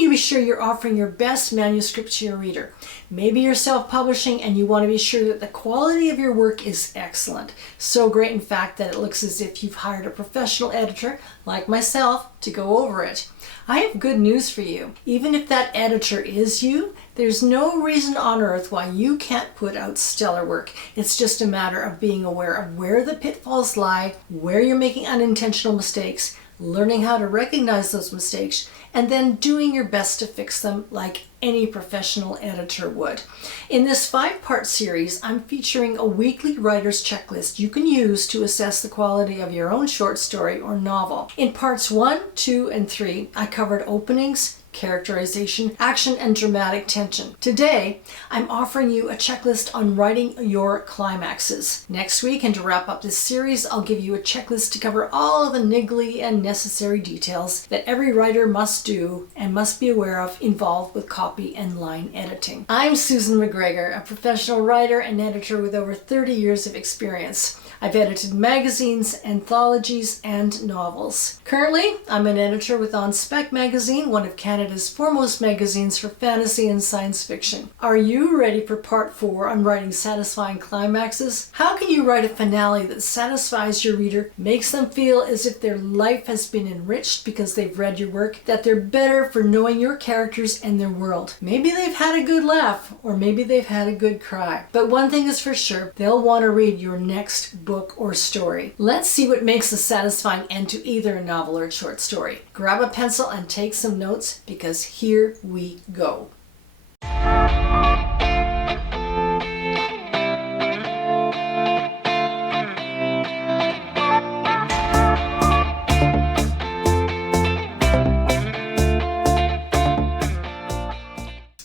can you be sure you're offering your best manuscript to your reader? Maybe you're self-publishing and you want to be sure that the quality of your work is excellent. So great, in fact, that it looks as if you've hired a professional editor, like myself, to go over it. I have good news for you. Even if that editor is you, there's no reason on earth why you can't put out stellar work. It's just a matter of being aware of where the pitfalls lie, where you're making unintentional mistakes, learning how to recognize those mistakes, and then doing your best to fix them like any professional editor would. In this 5-part series, I'm featuring a weekly writer's checklist you can use to assess the quality of your own short story or novel. In parts 1, 2, and 3, I covered openings, characterization, action, and dramatic tension. Today, I'm offering you a checklist on writing your climaxes. Next week, and to wrap up this series, I'll give you a checklist to cover all of the niggly and necessary details that every writer must do and must be aware of involved with copy and line editing. I'm Susan McGregor, a professional writer and editor with over 30 years of experience. I've edited magazines, anthologies, and novels. Currently, I'm an editor with On Spec magazine, one of Canada's foremost magazines for fantasy and science fiction. Are you ready for part 4 on writing satisfying climaxes? How can you write a finale that satisfies your reader, makes them feel as if their life has been enriched because they've read your work, that they're better for knowing your characters and their world? Maybe they've had a good laugh, or maybe they've had a good cry. But one thing is for sure, they'll want to read your next book or story. Let's see what makes a satisfying end to either a novel or a short story. Grab a pencil and take some notes, because here we go.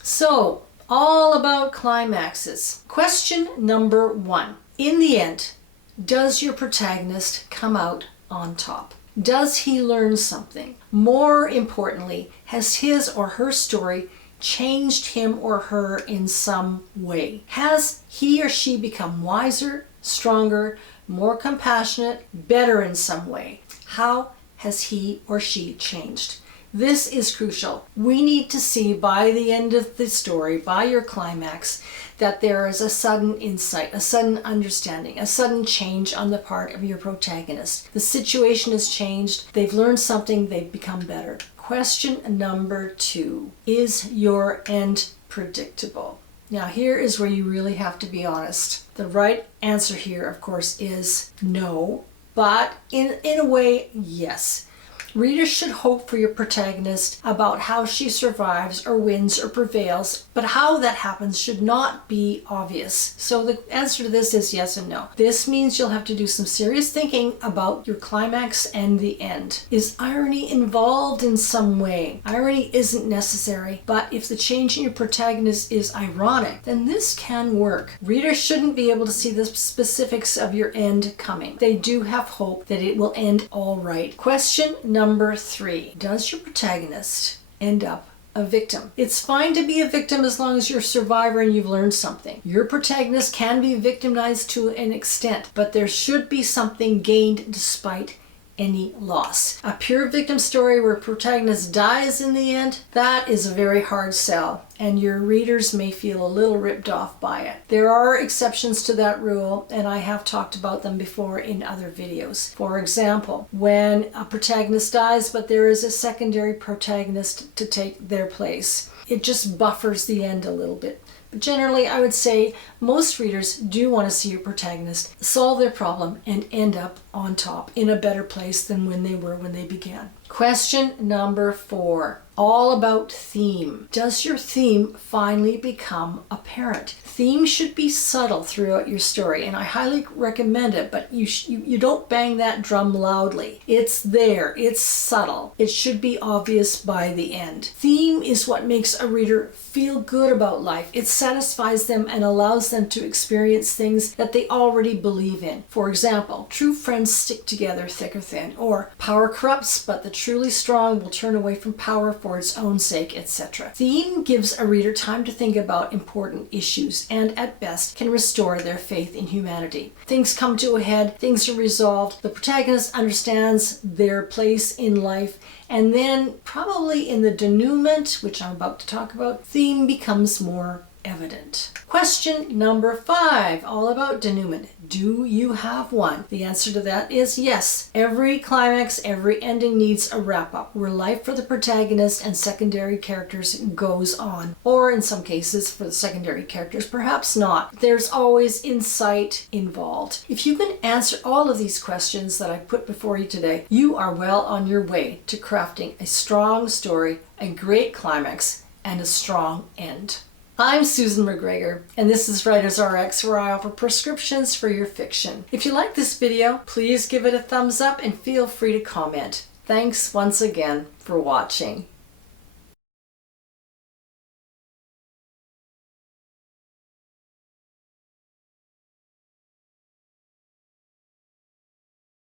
So, all about climaxes. Question number 1. In the end, does your protagonist come out on top? Does he learn something? More importantly, has his or her story changed him or her in some way? Has he or she become wiser, stronger, more compassionate, better in some way? How has he or she changed? This is crucial. We need to see by the end of the story, by your climax, that there is a sudden insight, a sudden understanding, a sudden change on the part of your protagonist. The situation has changed, they've learned something, they've become better. Question number 2. Is your end predictable? Now here is where you really have to be honest. The right answer here, of course, is no, but in a way, yes. Readers should hope for your protagonist about how she survives or wins or prevails, but how that happens should not be obvious. So the answer to this is yes and no. This means you'll have to do some serious thinking about your climax and the end. Is irony involved in some way? Irony isn't necessary, but if the change in your protagonist is ironic, then this can work. Readers shouldn't be able to see the specifics of your end coming. They do have hope that it will end all right. Question number 3. Does your protagonist end up a victim? It's fine to be a victim as long as you're a survivor and you've learned something. Your protagonist can be victimized to an extent, but there should be something gained despite any loss. A pure victim story where protagonist dies in the end, that is a very hard sell, and your readers may feel a little ripped off by it. There are exceptions to that rule, and I have talked about them before in other videos. For example, when a protagonist dies but there is a secondary protagonist to take their place, it just buffers the end a little bit. But generally, I would say most readers do want to see your protagonist solve their problem and end up on top in a better place than when they were when they began. Question number 4. All about theme. Does your theme finally become apparent? Theme should be subtle throughout your story, and I highly recommend it, but you don't bang that drum loudly. It's there, it's subtle. It should be obvious by the end. Theme is what makes a reader feel good about life. It satisfies them and allows them to experience things that they already believe in. For example, true friends stick together thick or thin, or power corrupts, but the truly strong will turn away from power for its own sake, etc. Theme gives a reader time to think about important issues and, at best, can restore their faith in humanity. Things come to a head, things are resolved, the protagonist understands their place in life, and then, probably in the denouement, which I'm about to talk about, theme becomes more evident. Question number 5, all about denouement. Do you have one? The answer to that is yes. Every climax, every ending needs a wrap-up where life for the protagonist and secondary characters goes on. Or in some cases, for the secondary characters, perhaps not. There's always insight involved. If you can answer all of these questions that I put before you today, you are well on your way to crafting a strong story, a great climax, and a strong end. I'm Susan McGregor, and this is Writers RX, where I offer prescriptions for your fiction. If you like this video, please give it a thumbs up and feel free to comment. Thanks once again for watching.